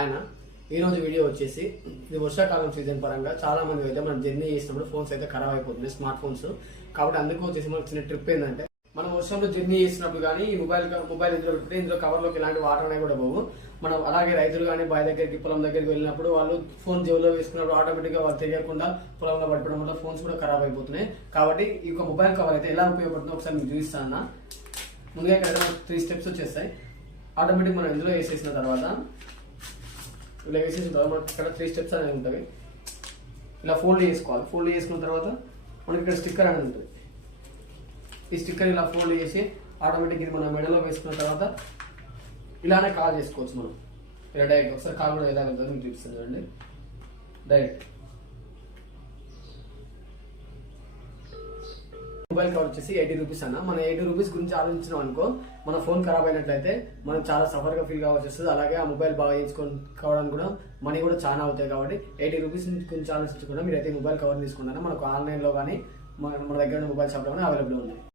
ఆయన. ఈరోజు వీడియో వచ్చేసి ఇది వర్షాకాలం సీజన్ పరంగా చాలా మంది అయితే మనం జర్నీ చేసినప్పుడు ఫోన్స్ అయితే ఖరాబ్ అయిపోతుంది స్మార్ట్ ఫోన్స్ కాబట్టి అందుకు వచ్చేసి మనకు చిన్న ట్రిప్ ఏంటంటే మనం వర్షంలో జర్నీ చేసినప్పుడు కానీ ఈ మొబైల్ మొబైల్ ఇందులో పెడితే ఇందులో కవర్లోకి ఇలాంటి వాటర్ అనేవి కూడా పోవు. మనం అలాగే రైతులు కానీ బావి దగ్గరికి పొలం దగ్గరికి వెళ్ళినప్పుడు వాళ్ళు ఫోన్ జేబులో వేసుకున్నప్పుడు ఆటోమేటిక్గా వాళ్ళు తెలియకుండా పొలంలో పడిపోవడం వల్ల ఫోన్స్ కూడా ఖరాబ్ అయిపోతున్నాయి. కాబట్టి ఈ యొక్క మొబైల్ కవర్ అయితే ఎలా ఉపయోగపడుతుందో ఒకసారి మీకు చూపిస్తాను అన్న. ముందుగా ఇక్కడ త్రీ స్టెప్స్ వచ్చేస్తాయి. ఆటోమేటిక్ మనం ఇందులో వేసేసిన తర్వాత ఇలా వేసేసిన తర్వాత మనకి ఇక్కడ త్రీ స్టెప్స్ అనేవి ఉంటుంది. ఇలా ఫోల్డ్ చేసుకోవాలి. ఫోల్డ్ చేసుకున్న తర్వాత మనకి ఇక్కడ స్టిక్కర్ అనేది ఉంటుంది. ఈ స్టిక్కర్ ఇలా ఫోల్డ్ చేసి ఆటోమేటిక్గా ఇది మనం మెడలో వేసుకున్న తర్వాత ఇలానే కాల్ చేసుకోవచ్చు మనం. ఇలా డైరెక్ట్ ఒకసారి కాల్ కూడా ఏదైనా మీకు చూపిస్తుంది చూడండి. డైరెక్ట్ మొబైల్ కవర్ వచ్చేసి ఎయిటీ రూపీస్ అన్న. మన ఎయిటీ రూపీస్ గురించి ఆలోచించినాం అనుకో మన ఫోన్ ఖరాబ్ అయినట్లయితే మనం చాలా సఫర్గా ఫీల్ కావాల్సి వస్తుంది. అలాగే ఆ మొబైల్ బాగా చేయించుకొని కావడానికి కూడా మనీ కూడా చాలా అవుతాయి కాబట్టి ఎయిటీ రూపీస్ గురించి ఆలోచించకుండా మీరు అయితే మొబైల్ కవర్ తీసుకున్నారా? మనకు ఆన్లైన్లో కానీ మన మన దగ్గర ఉన్న మొబైల్ షాప్లో కానీ అవైలబుల్ ఉన్నాయి.